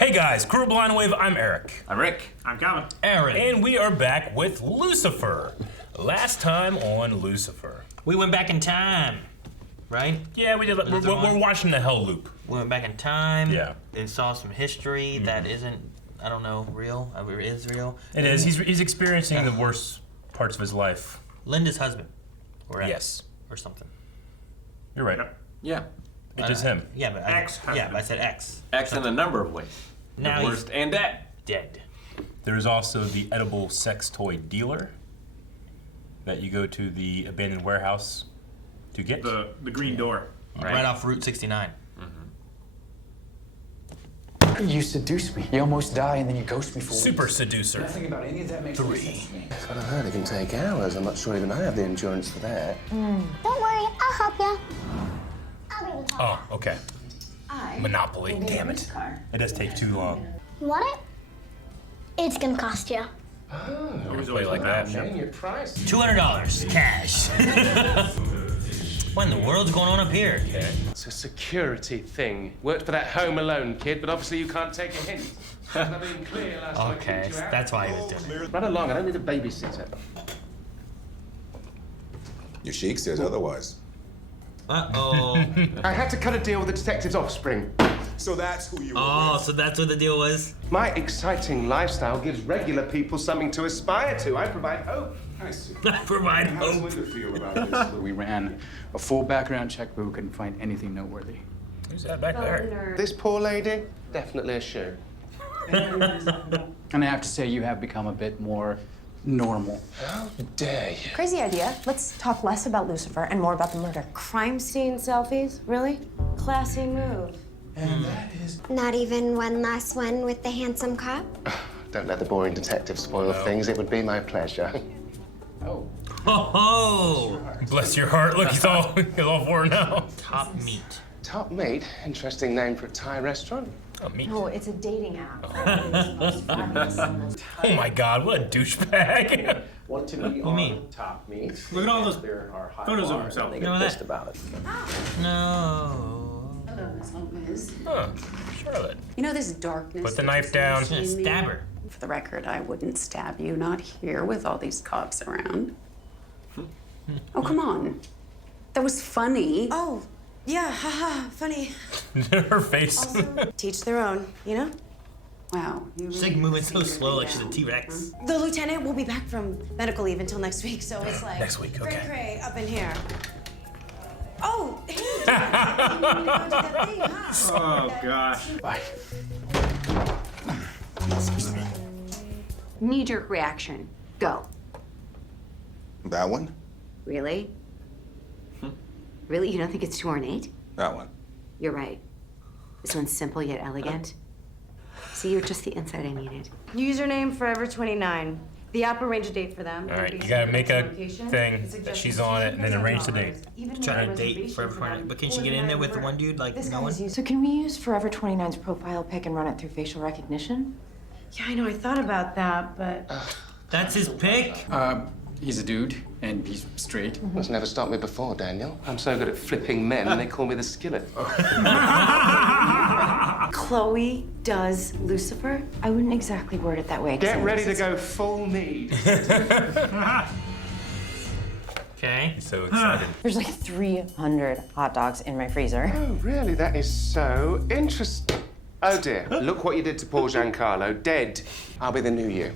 Hey guys, Crew Blind Wave, I'm Eric. I'm Rick. I'm Calvin. Aaron. And we are back with Lucifer. Last time on Lucifer. We went back in time, right? Yeah, we did. We're watching the Hell Loop. We went back in time. Yeah. And saw some history that isn't, I don't know, real. Or is real. It is. He's experiencing the worst parts of his life. Linda's husband. Or ex, Yes. Or something. You're right. Yep. Yeah. It is him. Yeah, but Ex-husband. Yeah, but I said ex. X in a number of ways. Now Divorced he's and dead. dead. There is also the edible sex toy dealer that you go to the abandoned warehouse to get. The green door. Right off Route 69. You seduce me. You almost die and then you ghost me for Super weeks. seducer. Nothing about any of that makes any sense to me. That's what I heard. It can take hours. I'm not sure even I have the endurance for that. Don't worry, I'll help you. I'll bring the car. Oh, okay. Monopoly. Damn it. It does take too long. You want it? It's gonna cost you. Don't play like that. Name your price. $200 cash. What in the world's going on up here? Okay. It's a security thing. Worked for that Home Alone kid, but obviously you can't take a hint. I've been clear last time I Okay, kicked you out. that's why he was doing it. Run along. I don't need a babysitter. Your sheik says otherwise. Uh-oh. I had to cut a deal with the detective's offspring. So that's who you were Oh, with. so that's what the deal was? My exciting lifestyle gives regular people something to aspire to. I provide hope. I see. Provide How does hope. Linda feel about this? We ran a full background check, but we couldn't find anything noteworthy. Who's that back there? This poor lady, definitely a shoe. And I have to say, you have become a bit more normal. How dare you? Crazy idea. Let's talk less about Lucifer and more about the murder. Crime scene selfies? Really? Classy move. And that is... Not even one last one with the handsome cop? Don't let the boring detective spoil things. It would be my pleasure. Oh. Ho-ho! Bless your heart. Look, he's all for it now. Top meat. Top Meat, interesting name for a Thai restaurant. Oh, me. No, it's a dating app. It's the most fabulous symbols. Oh my God, what a douchebag. Want to be you mean? Top Meat? Look at all those There are high photos of bars, himself. and they You know get that? pissed about it. No. Hello, Miss Lopez. Huh, Charlotte. You know this darkness. Put the knife down. Yeah, stab her. For the record, I wouldn't stab you. Not here with all these cops around. Oh, come on. That was funny. Oh, yeah, haha, funny. Her face. Teach their own, you know? Wow. She's like moving so slow like she's a T-Rex. The lieutenant will be back from medical leave until next week, so it's like... Next week, okay. Cray up in here. Oh, hey! You need to go do that thing, huh? Oh, gosh. Bye. Knee-jerk reaction. Go. That one? Really? Really? You don't think it's too ornate? That one. You're right. This one's simple yet elegant. See, you're just the insight I needed. Username Forever29. The app arranged a date for them. All right, you gotta make a thing that she's on it and then arrange the date. Trying to date Forever 29. But can she get in there with the one dude like no one? So can we use Forever 29's profile pic and run it through facial recognition? Yeah, I know, I thought about that, but... That's his pick? He's a dude, and he's straight. That's never stopped me before, Daniel. I'm so good at flipping men, they call me the skillet. Chloe does Lucifer? I wouldn't exactly word it that way. Get ready to go full need. Okay. He's so excited. There's like 300 hot dogs in my freezer. Oh, really? That is so interesting. Oh, dear. Look what you did to poor Giancarlo. Dead. I'll be the new you.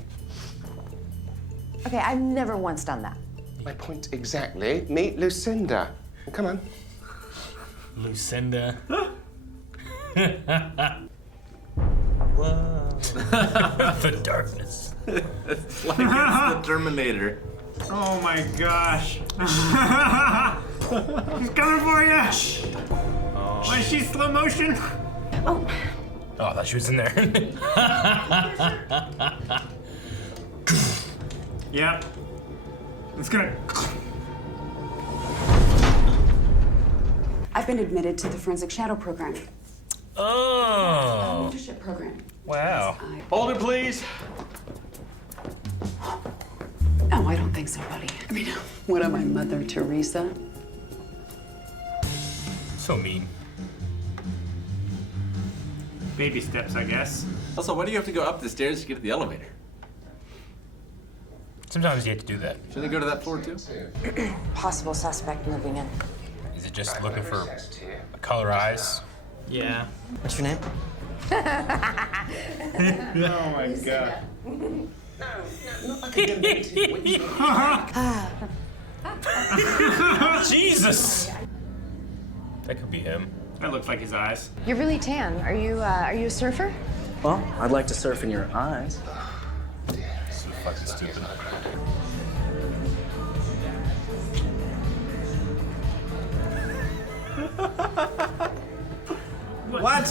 Okay, I've never once done that. My point exactly. Meet Lucinda. Come on. Lucinda. Whoa. The darkness. It's like it's the Terminator. Oh, my gosh. He's coming for you. Why is she slow motion? Oh, Oh, I thought she was in there. Yeah. It's gonna... I've been admitted to the Forensic Shadow Program. Oh. Leadership program. Wow. Hold it, please. No, I don't think so, buddy. I mean, what am I, Mother Teresa? So mean. Baby steps, I guess. Also, why do you have to go up the stairs to get to the elevator? Sometimes you have to do that. Shouldn't they go to that floor too? Possible suspect moving in. Is it just looking for color eyes? Yeah. What's your name? Oh my god. Jesus! That could be him. That looks like his eyes. You're really tan. Are you a surfer? Well, I'd like to surf in your eyes. So fucking stupid. What?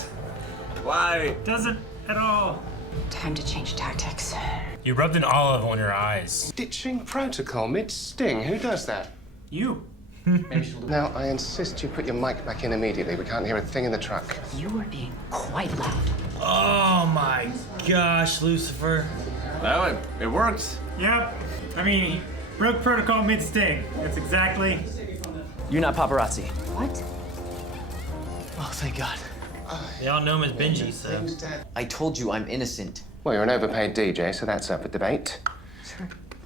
Why? Doesn't at all. Time to change tactics. You rubbed an olive on your eyes. Ditching protocol mid-sting. Who does that? You. Now, I insist you put your mic back in immediately. We can't hear a thing in the truck. You are being quite loud. Oh my gosh, Lucifer. No, it worked. Yep. I mean, he broke protocol mid-sting. That's exactly. You're not paparazzi. What? Oh, thank God. They all know him as Benji, so. I told you I'm innocent. Well, you're an overpaid DJ, so that's up for debate.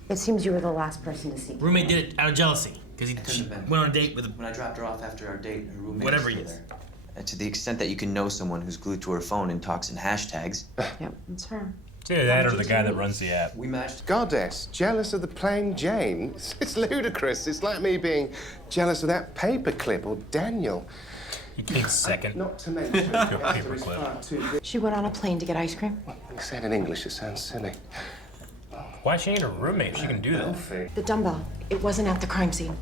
It seems you were the last person to see. Roommate did it out of jealousy because she went on a date with a. When I dropped her off after our date, her roommate Whatever was he still is. there. To the extent that you can know someone who's glued to her phone and talks in hashtags. Yep, that's her. It's either that or the guy that runs the app. We matched. Goddess, jealous of the plain Jane? It's ludicrous. It's like me being jealous of that paperclip or Daniel. He came second. Not to mention, Good the other is paperclip. far too big. She went on a plane to get ice cream. You said in English, it sounds silly. Why she ain't a roommate if she can do that? The dumbbell. It wasn't at the crime scene.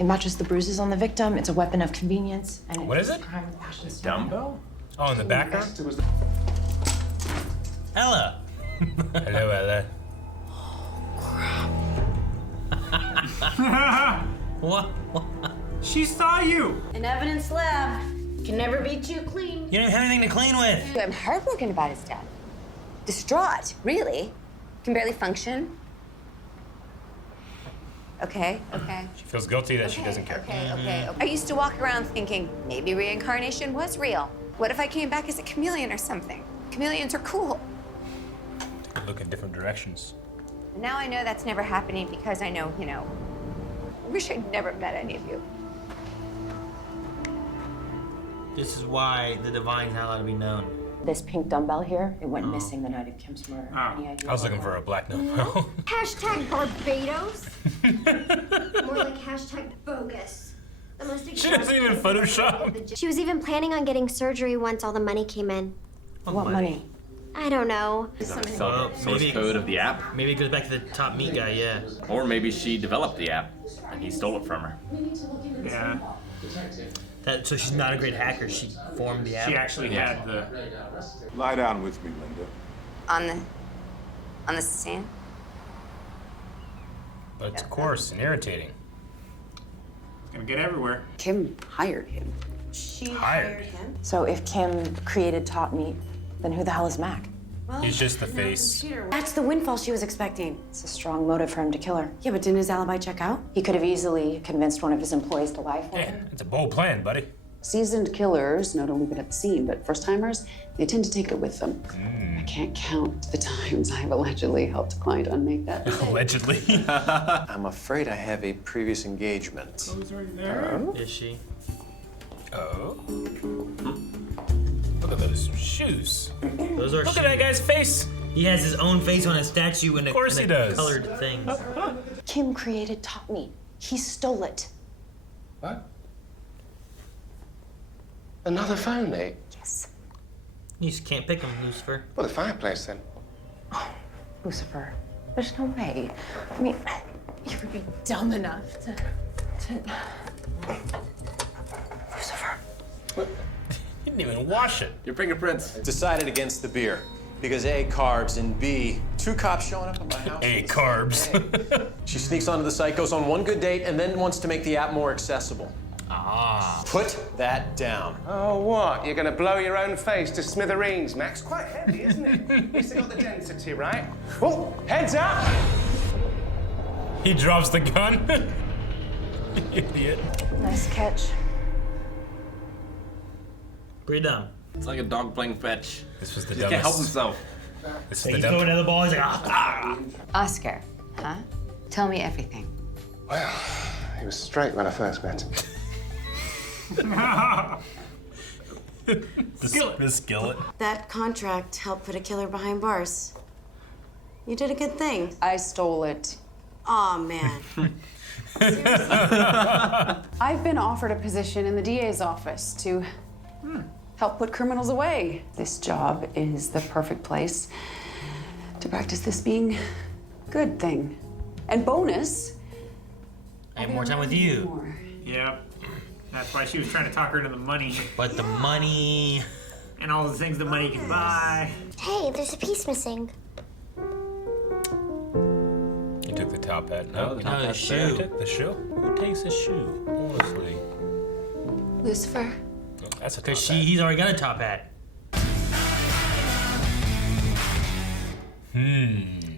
It matches the bruises on the victim. It's a weapon of convenience. And What is it? Crime with passion. Dumbbell? Oh, in the background? Esther was the Ella. Hello, Ella. What? She saw you. An evidence lab can never be too clean. You don't have anything to clean with. I'm heartbroken about his death. Distraught, really. Can barely function. Okay. She feels guilty that she doesn't care. Okay. I used to walk around thinking maybe reincarnation was real. What if I came back as a chameleon or something? Chameleons are cool. Look in different directions. Now I know that's never happening because I know, wish I'd never met any of you. This is why the divine's not allowed to be known. This pink dumbbell here, it went missing the night of Kim's murder. Oh. Any idea I was why? looking for a black no. Hashtag Barbados. More like hashtag bogus. The most She doesn't even Photoshop. She was even planning on getting surgery once all the money came in. What money? I don't know. Well, Source maybe, code of the app? maybe it goes back to the top meat guy, yeah. Or maybe she developed the app and he stole it from her. Yeah. So she's not a great hacker. She formed the app. She actually had the. Lie down with me, Linda. On the stand? But it's coarse and irritating. Gonna get everywhere. Kim hired him. She Hired. him. So if Kim created Top Meat, then who the hell is Mac? He's just the face. That's the windfall she was expecting. It's a strong motive for him to kill her. Yeah, but didn't his alibi check out? He could have easily convinced one of his employees to lie for Yeah, him. it's a bold plan, buddy. Seasoned killers not only been at the scene, but first-timers, they tend to take it with them. I can't count the times I've allegedly helped a client unmake that mistake. Allegedly. I'm afraid I have a previous engagement. Who's right there? Is she? Oh. Look at those shoes. Those are Look at that guy's face. He has his own face on a statue in a, Of course in he a does. colored thing. Kim created Top Meat. He stole it. What? Another phony? Yes. You just can't pick him, Lucifer. Well, the fireplace then. Lucifer, there's no way. I mean, you would be dumb enough to... Lucifer. He didn't even wash it. Your fingerprints. Decided against the beer. Because A, carbs, and B, 2 cops showing up at my house. Hey, carbs. She sneaks onto the site, goes on one good date, and then wants to make the app more accessible. Ah. Put that down. Oh, what? You're gonna blow your own face to smithereens, Max? Quite heavy, isn't it? At least it got the density, right? Oh, heads up! He drops the gun. Idiot. Nice catch. Pretty dumb. It's like a dog playing fetch. This was the He just can't help dumbest. himself. This is He's the throwing dumbest. another ball. He's like, ah. Oscar, huh? Tell me everything. Well, he was straight when I first met him. The skillet. That contract helped put a killer behind bars. You did a good thing. I stole it. Aw, man. I've been offered a position in the DA's office to help put criminals away. This job is the perfect place to practice this being good thing. And bonus, I have more time with you. more. Yep. That's why she was trying to talk her into the money But the money. and all the things the money can buy. Hey, there's a piece missing. You took the top hat. No, the top the hat's shoe. there. Took the shoe. Who takes a shoe? Honestly. Lucifer? That's a top Because hat. he's already got a top hat.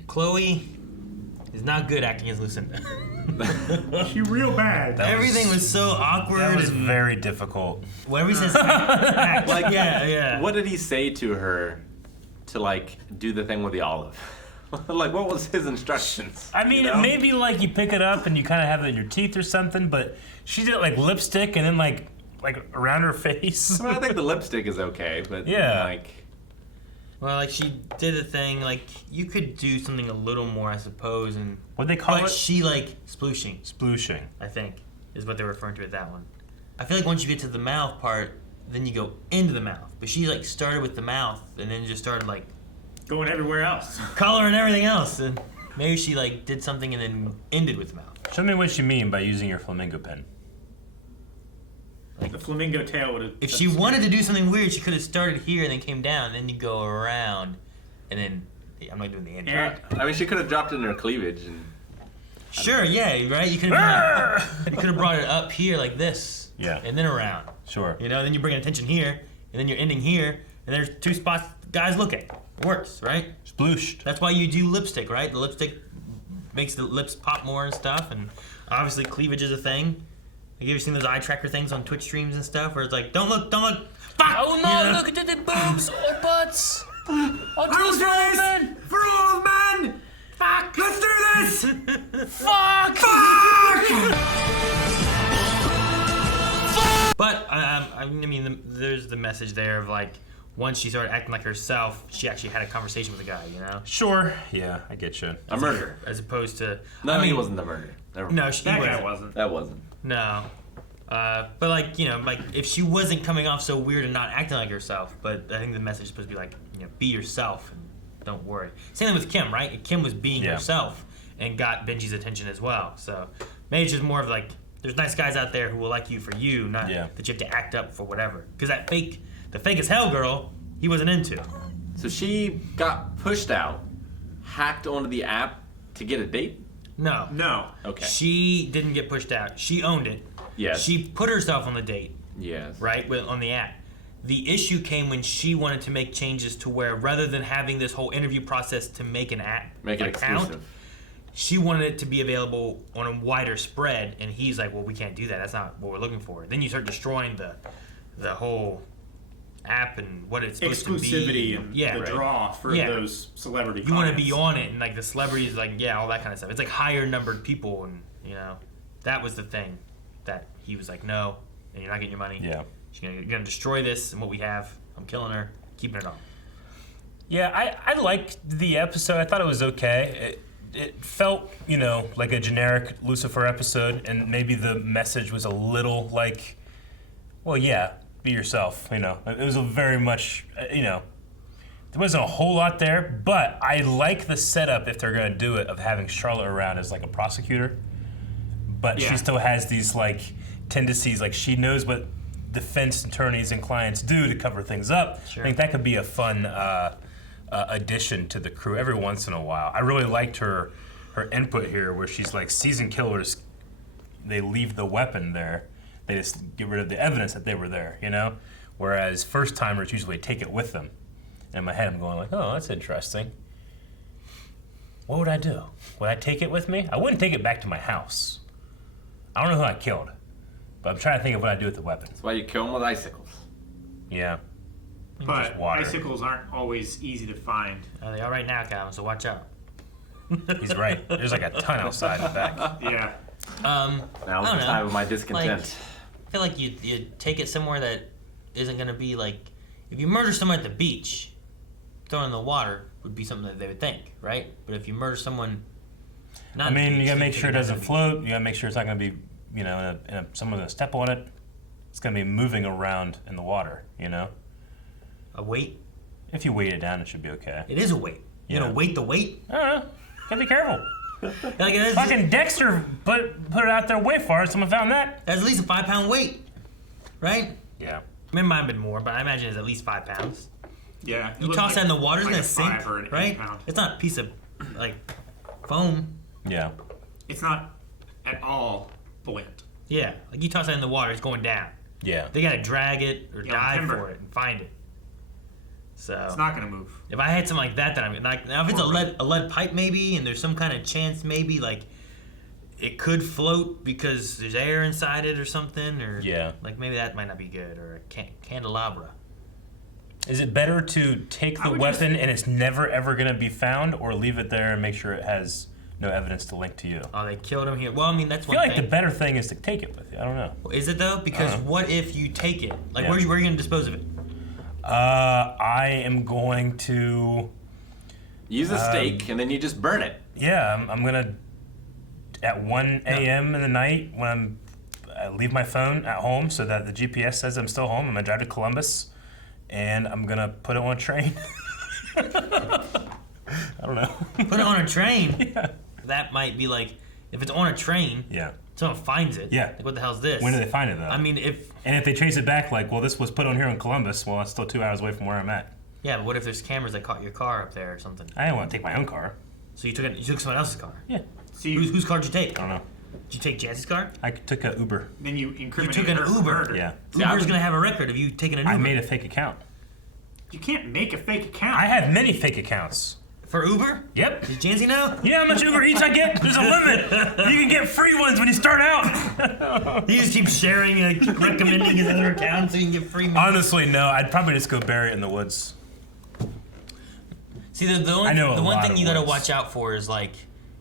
Chloe is not good acting as Lucinda. She real bad. Everything was so awkward. That was and very difficult. whatever he says, act. Like, yeah. What did he say to her to like do the thing with the olive? Like, what was his instructions? I mean, you know? maybe like you pick it up and you kind of have it in your teeth or something, but she did it like lipstick and then like around her face. I mean, I think the lipstick is okay, but Yeah. like, Well, like she did a thing. Like you could do something a little more, I suppose. And What'd they call but it? she like splooshing. Splooshing. I think is what they're referring to with that one. I feel like once you get to the mouth part, then you go into the mouth. But she like started with the mouth and then just started like Going everywhere else. color and everything else. And maybe she like did something and then ended with the mouth. Show me what you mean by using your flamingo pen. Like the flamingo tail would have. If she wanted to do something weird, she could have started here and then came down. And then you go around, and then I'm not doing the intro. Yeah. I mean, she could have dropped it in her cleavage and. Sure, yeah, right. You could have brought it up here like this. Yeah. And then around. Sure. You know, then you bring attention here, and then you're ending here, and there's two spots guys look at. It works, right? Splooshed. That's why you do lipstick, right? The lipstick makes the lips pop more and stuff, and obviously cleavage is a thing. Have you ever seen those eye tracker things on Twitch streams and stuff where it's like, don't look, fuck! Oh no, You know? look at the boobs or butts. Oh, I will do this for all of men. Fuck! Let's do this. Fuck! But I mean, there's the message there of like, once she started acting like herself, she actually had a conversation with a guy, you know? Sure. Yeah, I get you. A murderer. As opposed to No, I mean, he wasn't the murderer. Never mind. No, she That wasn't. guy wasn't. That wasn't. No. But like, you know, like if she wasn't coming off so weird and not acting like herself, but I think the message is supposed to be like, you know, be yourself and don't worry. Same thing with Kim, right? Kim was being Yeah. herself and got Benji's attention as well. So maybe it's just more of like, there's nice guys out there who will like you for you, not Yeah. that you have to act up for whatever. Because the fake as hell girl, he wasn't into. So she got pushed out, hacked onto the app to get a date? No. No. Okay. She didn't get pushed out. She owned it. Yes. She put herself on the date. Yes. Right, on the app. The issue came when she wanted to make changes to where rather than having this whole interview process to make an app Make it account, exclusive. she wanted it to be available on a wider spread, and he's like, well, we can't do that. That's not what we're looking for. Then you start destroying the whole app and what it's supposed to be. Exclusivity and yeah, the right. draw for Yeah. those celebrity. You want to be clients. on it, and like the celebrities, like yeah, all that kind of stuff. It's like higher numbered people, and you know, that was the thing that he was like, no, and you're not getting your money. Yeah. You're gonna destroy this and what we have. I'm killing her, keeping it on. Yeah, I liked the episode. I thought it was okay. It felt, you know, like a generic Lucifer episode, and maybe the message was a little like, well, yeah, be yourself, you know. It was a very much, you know, there wasn't a whole lot there, but I like the setup, if they're going to do it, of having Charlotte around as like a prosecutor, but Yeah. she still has these like tendencies, like she knows what defense attorneys and clients do to cover things up. Sure. I think that could be a fun addition to the crew every once in a while. I really liked her input here, where she's like, seasoned killers, they leave the weapon there. They just get rid of the evidence that they were there, you know? Whereas first timers usually take it with them. In my head, I'm going like, oh, that's interesting. What would I do? Would I take it with me? I wouldn't take it back to my house. I don't know who I killed, but I'm trying to think of what I'd do with the weapon. That's why you kill them with icicles. Yeah. But Just water. icicles aren't always easy to find. They are right now, Calvin, so watch out. He's right. There's like a ton outside the back. Yeah. Now's the time of my discontent. Like, I feel like you take it somewhere that isn't gonna be like, if you murder someone at the beach, throwing in the water would be something that they would think, right? But if you murder someone, not I at the mean, beach, you gotta then make sure it take doesn't down float. You gotta make sure it's not gonna be, someone's gonna step on it. It's gonna be moving around in the water, a weight. If you weight it down, it should be okay. It is a weight. You Yeah. know, weight the weight. I don't know. Gotta be careful. Like it Fucking Dexter put it out there way far. Someone found that. That's at least a 5-pound weight, right? Yeah. I mean, it might have been more, but I imagine it's at least 5 pounds. Yeah. it You looks toss that in the water, it's like gonna a sink, 5 or an 8 right? pound. It's not a piece of like foam. Yeah. It's not at all buoyant. Yeah, like you toss that in the water, it's going down. Yeah. They gotta drag it or Yeah, dive timber. for it and find it. So It's not gonna move. if I had something like that, then I mean, like, now if it's a lead pipe maybe, and there's some kind of chance maybe like it could float because there's air inside it or something, or Yeah. like maybe that might not be good, or a candelabra. Is it better to take the weapon and it's never ever gonna be found, or leave it there and make sure it has no evidence to link to you? Oh, they killed him here. Well, I mean that's I feel one like thing. the better thing is to take it with you. I don't know. Is it though? Because what if you take it? Like Yeah. where are you gonna dispose of it? I am going to. Use a stake and then you just burn it. Yeah, I'm gonna. At 1 a.m. in the night, when I leave my phone at home so that the GPS says I'm still home, I'm gonna drive to Columbus, and I'm gonna put it on a train. I don't know. Put it on a train. Yeah. That might be like, if it's on a train, Yeah. someone finds it. Yeah. Like, what the hell's this? When do they find it though? I mean, if And if they trace it back, like, well, this was put on here in Columbus. Well, it's still 2 hours away from where I'm at. yeah, but what if there's cameras that caught your car up there or something? I didn't want to take my own car. So you took someone else's car. Yeah. So Whose car did you take? I don't know. Did you take Jancy's car? I took an Uber. then you You incriminate took an her for Uber. murder. Yeah. Uber's gonna have a record of you taking an Uber. I made a fake account. You can't make a fake account. I have many fake accounts. For Uber? Yep. Does Jancy know? You know how much Uber Eats I get? There's a limit. You can get free ones when you start out. He just keeps sharing, like, recommending his other account so you can get free money. Honestly, no. I'd probably just go bury it in the woods. See, the one lot thing of you gotta woods. watch out for is, like,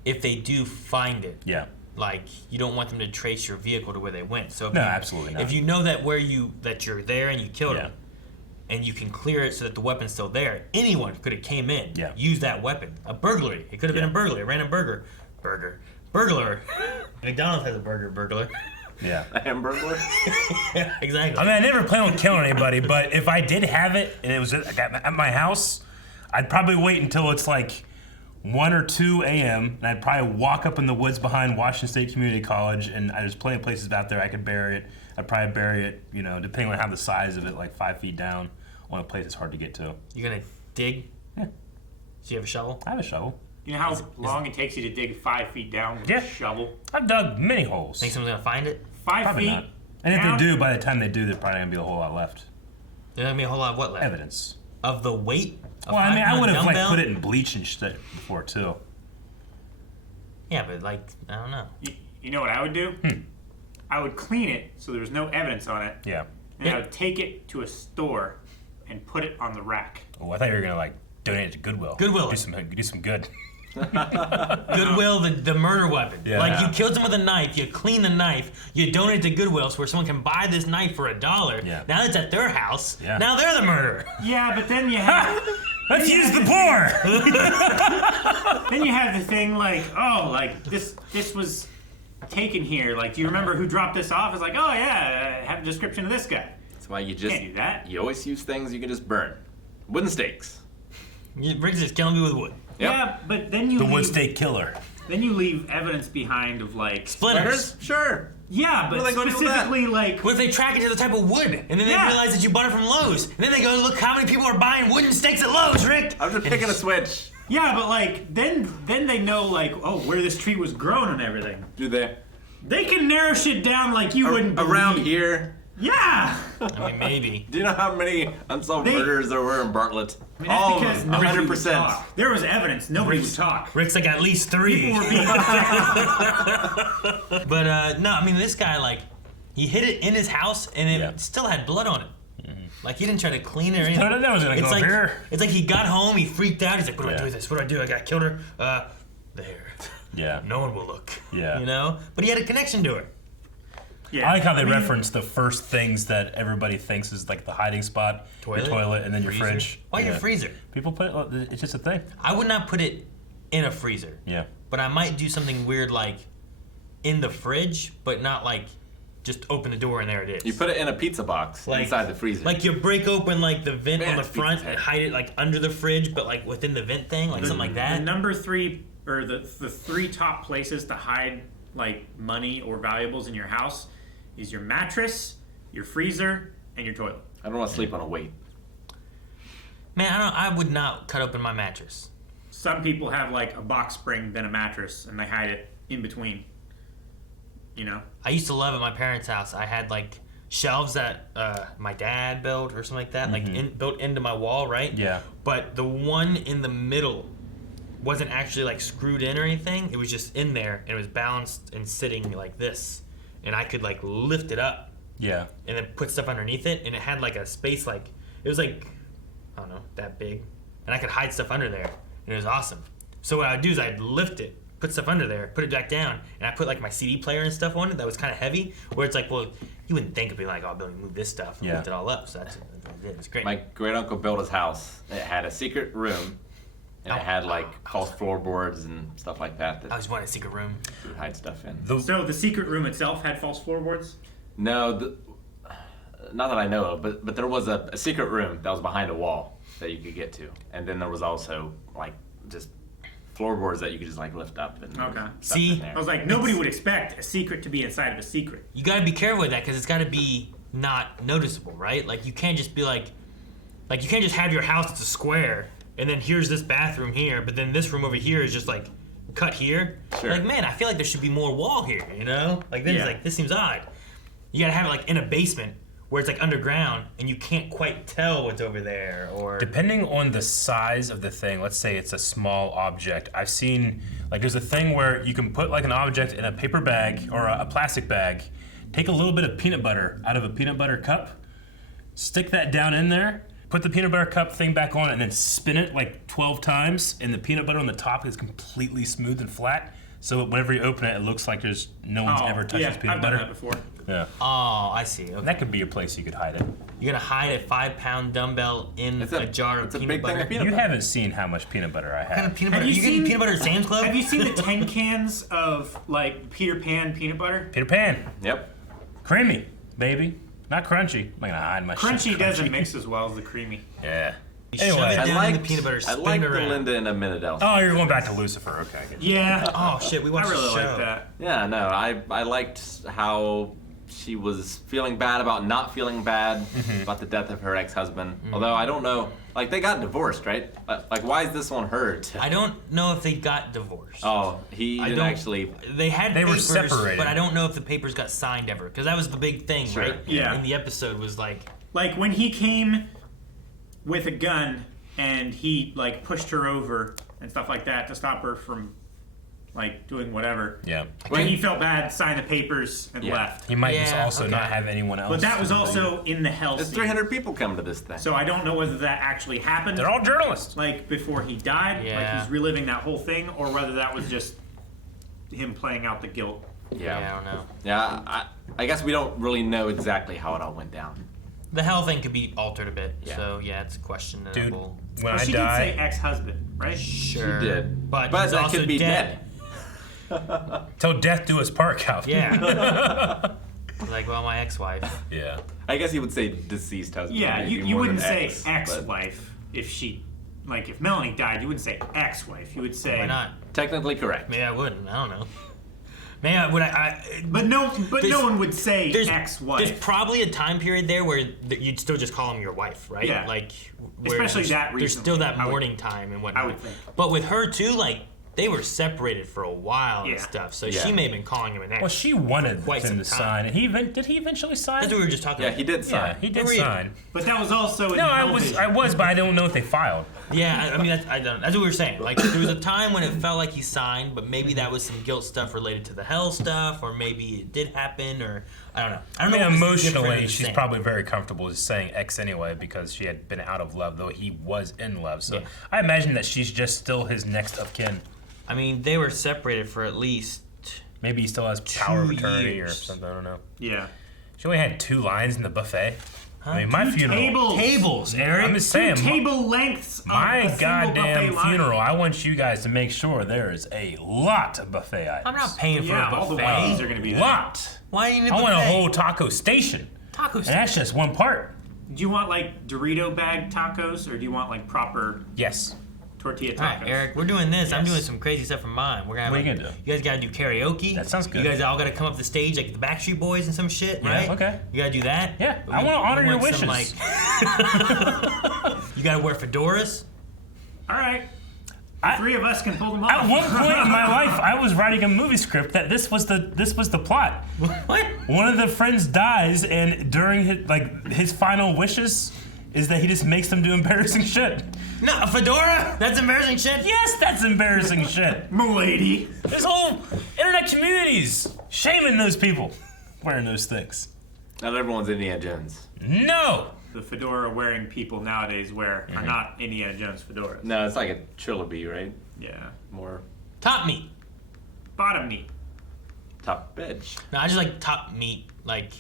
if they do find it. Yeah. Like, you don't want them to trace your vehicle to where they went. So if No, you, absolutely not. If you know that that you're there and you killed Yeah. him, and you can clear it so that the weapon's still there, anyone could have came in, Yeah. used that weapon. A burglary. It could have been a burglary, a random burglar. Burglar. McDonald's has a burglar. Yeah. A hamburger? Yeah, exactly. I mean, I never plan on killing anybody, but if I did have it and it was at my house, I'd probably wait until it's like 1 or 2 a.m. and I'd probably walk up in the woods behind Washington State Community College, and there's plenty of places out there I could bury it. I'd probably bury it, depending on how the size of it, like 5 feet down on a place it's hard to get to. You're gonna dig? Yeah. Do you have a shovel? I have a shovel. You know how long it takes you to dig 5 feet down with Yeah. a shovel? I've dug many holes. Think someone's gonna find it? 5 Probably feet not. And if down? they do, by the time they do, there's probably gonna be a whole lot left. There's gonna be a whole lot of what left? Evidence. Of the weight? Well, I mean, I would have like dumbbell? put it in bleach and shit before too. Yeah, but like, I don't know. You know what I would do? I would clean it so there was no evidence on it, Yeah. and I would take it to a store and put it on the rack. Oh, I thought you were gonna like donate it to Goodwill. Goodwill. Do some good. Goodwill, the murder weapon. Yeah. Like, you killed someone with a knife, you clean the knife, you donate it to Goodwill so where someone can buy this knife for $1. Yeah. Now it's at their house. Yeah. Now they're the murderer. Yeah, but then you have Let's use the poor. then you have the thing like, oh, like this was taken here. Like, do you remember who dropped this off? It's like, oh yeah, I have a description of this guy. That's why you just Can't do that. You always use things you can just burn. Wooden stakes. Riggs is killing me with wood. Yep. Yeah, but then you The leave, wood stake killer. then you leave evidence behind of like Splinters. Sure. Yeah, but What are they gonna do with that? specifically like What if they track it to the type of wood, and then they Yeah. realize that you bought it from Lowe's, and then they go, look how many people are buying wooden stakes at Lowe's, Rick? I'm just picking a switch. yeah, but like then they know like oh where this tree was grown and everything. Do they? They can narrow shit down like you wouldn't Around believe. here. Yeah. I mean, maybe. Do you know how many unsolved They- murders there were in Bartlett? I mean, that's All because of them. nobody would 100%. talk. There was evidence. Nobody would talk. Rick's like at least 3. People were being But no, I mean, this guy, like, he hid it in his house, and it Yeah. still had blood on it. Like he didn't try to clean it or anything. No, that was gonna it's go like, up here. It's like he got home, he freaked out. He's like, "What do I do with this? What do I do? I got killed her. There. Yeah. No one will look. Yeah. You know. But he had a connection to her. Yeah. I like how they reference the first things that everybody thinks is like the hiding spot, Toilet? your toilet, and then your Freezer? fridge. Why your freezer? People put it. It's just a thing. I would not put it in a freezer. Yeah. But I might do something weird like in the fridge, but not like just open the door and there it is. You put it in a pizza box inside the freezer. Like you break open like the vent on the it's front pizza and head. hide it like under the fridge, but like within the vent thing, like something like that. The number 3 or the 3 top places to hide like money or valuables in your house is your mattress, your freezer, and your toilet. I don't want to sleep on a weight. Man, I would not cut open my mattress. Some people have like a box spring then a mattress and they hide it in between. You know? I used to love at my parents' house. I had like shelves that my dad built or something like that, like built into my wall, right? Yeah. But the one in the middle wasn't actually like screwed in or anything. It was just in there and it was balanced and sitting like this, and I could like lift it up. Yeah. And then put stuff underneath it, and it had like a space like it was like I don't know that big, and I could hide stuff under there, and it was awesome. So what I would do is I'd lift it, put stuff under there, put it back down, and I put like my CD player and stuff on it that was kind of heavy. Where it's like, well, you wouldn't think of being like, oh, Billy, move this stuff and lift it all up. So that's it. It's great. My great uncle built his house. It had a secret room, and it had like false floorboards and stuff like that. I just wanted a secret room. You would hide stuff in. So the secret room itself had false floorboards? No, not that I know of, but there was a secret room that was behind a wall that you could get to, and then there was also like just floorboards that you could just like lift up and Okay. stuff in there. I was like, nobody would expect a secret to be inside of a secret. You got to be careful with that because it's got to be not noticeable, right? Like you can't just be like you can't just have your house it's a square and then here's this bathroom here, but then this room over here is just like cut here. Sure. Like, man, I feel like there should be more wall here, you know? Like then it's like this seems odd. You got to have it like in a basement where it's like underground and you can't quite tell what's over there, or depending on the size of the thing, let's say it's a small object. I've seen like there's a thing where you can put like an object in a paper bag or a plastic bag, take a little bit of peanut butter out of a peanut butter cup, stick that down in there, put the peanut butter cup thing back on, and then spin it like 12 times, and the peanut butter on the top is completely smooth and flat. So whenever you open it, it looks like there's no one's ever touched this peanut I've butter. done that before. Yeah. Oh, I see. Okay. That could be a place you could hide it. You're gonna hide a 5-pound dumbbell in a jar of peanut butter. You haven't seen how much peanut butter I have. What kind of peanut butter? You getting peanut butter at Sam's Club? Have you seen the 10 cans of like Peter Pan peanut butter? Peter Pan. Yep. Creamy, baby. Not crunchy. I'm not gonna hide my shit Crunchy doesn't mix as well as the creamy. Yeah. You shove Anyway, it I down in like the peanut butter, I spin like it the around. Linda and a minute else. Oh, you're going back to Lucifer. Okay. I get you. Yeah. Oh shit, we watched I really the show. like that. Yeah, no, I liked how she was feeling bad about not feeling bad about the death of her ex-husband. Although I don't know, like they got divorced, right? Like why is this on her? I don't know if they got divorced. Oh, he I didn't don't- actually. They had They were papers, separated. but I don't know if the papers got signed ever, because that was the big thing, Sure. right? Yeah. In the episode was like, Like when he came with a gun and he like pushed her over and stuff like that to stop her from like doing whatever. Yeah. When he felt bad, signed the papers and Yeah. left. He might just Yeah, also okay. not have anyone else. But that was also in the hell There's scene. 300 people come to this thing. So I don't know whether that actually happened. They're all journalists. Like before he died, like Yeah. he's reliving that whole thing, or whether that was just him playing out the guilt. yeah, I don't know. Yeah, I guess we don't really know exactly how it all went down. The hell thing could be altered a bit, Yeah. so yeah, it's questionable. Dude, when Well, I she die, did say ex-husband, right? Sure. She did. But, But he's that also could be dead. till death do us part, Calvin. Yeah. Like, well, my ex-wife. Yeah. I guess he would say deceased husband. Yeah, maybe you more wouldn't than say ex, but ex-wife if she, like if Melanie died, you wouldn't say ex-wife. You would say. Why not? Technically correct. Maybe I wouldn't. I don't know. Maybe I would. But no There's- one would say There's ex-wife. probably a time period there where you'd still just call him your wife, right? Yeah. Like, where Especially that There's recently, still that I would- mourning time and whatnot. I would think. But with her too, like they were separated for a while and Yeah. stuff, so Yeah. she may have been calling him an ex. Well, she wanted Quite him to some sign. time. Did he eventually sign? That's what we were just talking Yeah, about. he did sign. Yeah, he did Were you? sign. But that was also in No, I television. was, but I don't know if they filed. Yeah, I mean, that's what we were saying. Like, there was a time when it felt like he signed, but maybe that was some guilt stuff related to the hell stuff, or maybe it did happen, or I don't know. I don't know. Emotionally, she's probably very comfortable with saying X anyway because she had been out of love, though he was in love. So I imagine that she's just still his next of kin. I mean, they were separated for at least maybe he still has power of attorney years. or something. I don't know. Yeah. She only had 2 lines in the buffet. Huh? I mean, my funeral. Tables, Eric. I'm just saying. 2 table lengths of my a single goddamn buffet funeral. line. I want you guys to make sure there is a lot of buffet items. I'm not paying for a buffet. all the wines are going to be there. Lot. Why you need a I want a buffet? whole taco station. Taco And station. that's just one part. Do you want like Dorito bag tacos, or do you want like proper Yes. tortilla tacos? All right, Eric, we're doing this. I'm doing some crazy stuff for mine. We're gonna. What are you like, gonna do? You guys gotta do karaoke. That sounds good. You guys all gotta come up the stage like the Backstreet Boys and some shit, Yeah, right? okay. You gotta do that. Yeah, I want to honor your wishes. You gotta wear fedoras. All right. The 3 of us can pull them off. At one point in my life, I was writing a movie script that this was the plot. What? One of the friends dies, and during his final wishes is that he just makes them do embarrassing shit. No, a fedora? That's embarrassing shit? Yes, that's embarrassing shit. M'lady. This whole internet community's shaming those people wearing those things. Not everyone's Indiana Jones. No! The fedora wearing people nowadays wear are not Indiana Jones fedoras. No, it's like a trilby, right? Yeah. More Top meat. Bottom meat. top edge. No, I just like top meat. Like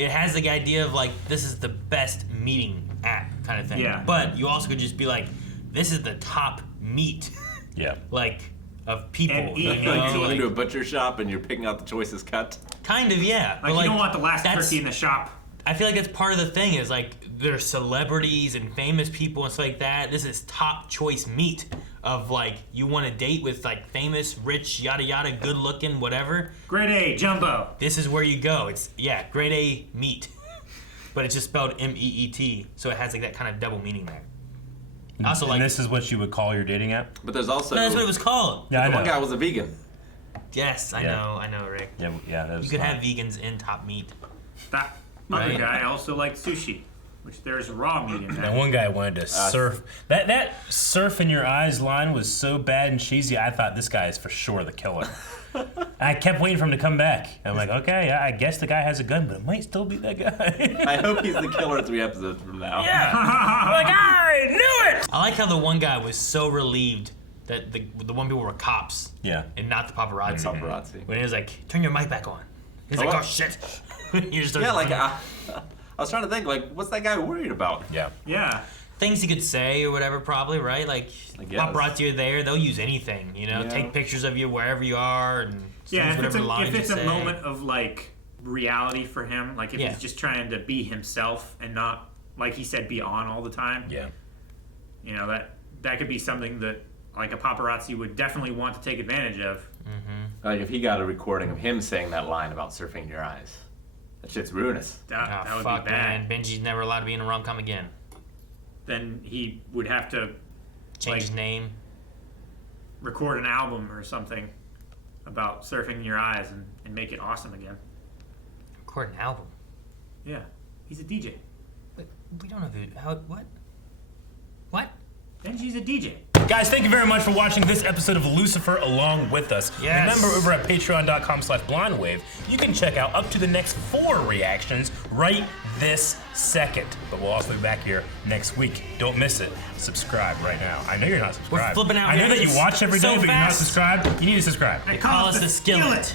it has the idea of like this is the best meeting app kind of thing. Yeah. But you also could just be like, this is the top meat. Yeah. Like of people. And you eat know, Like you like- into a butcher shop and you're picking out the choicest cut. kind of, yeah. Like, But, you don't want the last that's- turkey in the shop. I feel like that's part of the thing is like there's celebrities and famous people and stuff like that. This is top choice meat of like you want to date with like famous, rich, yada yada, good looking, whatever. Grade A, jumbo. This is where you go. It's grade A meat, but it's just spelled MEET, so it has like that kind of double meaning there. Also, And like this is what you would call your dating app? But there's also no, that's what it was called. Yeah, I the know. one guy was a vegan. Yes, I Yeah. know, Rick. Yeah, that was You could fine. have vegans in top meat. That other Right. guy also liked sushi, which there's raw meat in And that. one guy wanted to surf. That surf in your eyes line was so bad and cheesy, I thought this guy is for sure the killer. I kept waiting for him to come back. I'm like, okay, yeah, I guess the guy has a gun, but it might still be that guy. I hope he's the killer 3 episodes from now. Yeah. I'm like, I knew it! I like how the one guy was so relieved that the one people were cops Yeah. and not the paparazzi. Paparazzi. When he was like, turn your mic back on. He's like, oh shit. You just Yeah, started like running. I was trying to think, like, what's that guy worried about? Yeah. Yeah. Things he could say or whatever, probably, right? Like, I guess. paparazzi are there, they'll use anything, you know, Yeah. take pictures of you wherever you are and Yeah, use if it's whatever lines if it's you a say. moment of like reality for him, like if Yeah. he's just trying to be himself and not, like he said, be on all the time. Yeah. You know, that could be something that like a paparazzi would definitely want to take advantage of. Like, if he got a recording of him saying that line about surfing your eyes, that shit's ruinous. That Oh, would fuck, be bad. man. Benji's never allowed to be in a rom-com again. Then he would have to Change his name. record an album or something about surfing in your eyes and make it awesome again. Record an album. Yeah, he's a DJ. But we don't know what? What? Benji's a DJ. Guys, thank you very much for watching this episode of Lucifer along with us. Yes. Remember, over at patreon.com/blondwave, you can check out up to the next 4 reactions right this second. But we'll also be back here next week. Don't miss it. Subscribe right now. I know you're not subscribed. We're flipping out I know that you reactions watch every day, so but you're not fast. subscribed. You need to subscribe. They Call us the skillet.